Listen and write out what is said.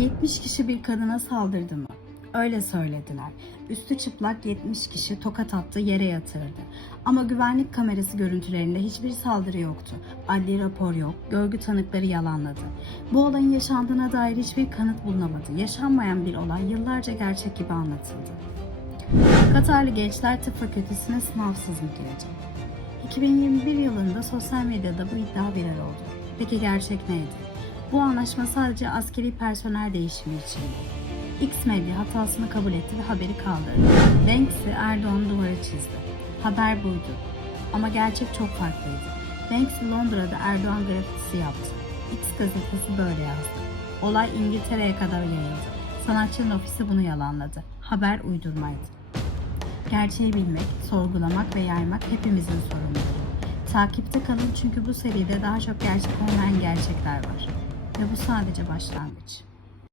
70 kişi bir kadına saldırdı mı? Öyle söylediler. Üstü çıplak 70 kişi tokat attı yere yatırdı. Ama güvenlik kamerası görüntülerinde hiçbir saldırı yoktu. Adli rapor yok, görgü tanıkları yalanladı. Bu olayın yaşandığına dair hiçbir kanıt bulunamadı. Yaşanmayan bir olay yıllarca gerçek gibi anlatıldı. Katarlı gençler tıp fakültesine sınavsız mı girecek? 2021 yılında sosyal medyada bu iddia viral oldu. Peki gerçek neydi? Bu anlaşma sadece askeri personel değişimi içindi. X medya hatasını kabul etti ve haberi kaldırdı. Banksy Erdoğan duvara çizdi. Haber buydu. Ama gerçek çok farklıydı. Banksy Londra'da Erdoğan grafitisi yaptı. X gazetesi böyle yazdı. Olay İngiltere'ye kadar yayıldı. Sanatçının ofisi bunu yalanladı. Haber uydurmaydı. Gerçeği bilmek, sorgulamak ve yaymak hepimizin sorumluluğu. Takipte kalın çünkü bu seride daha çok gerçek olmayan gerçekler var. Ve bu sadece başlangıç.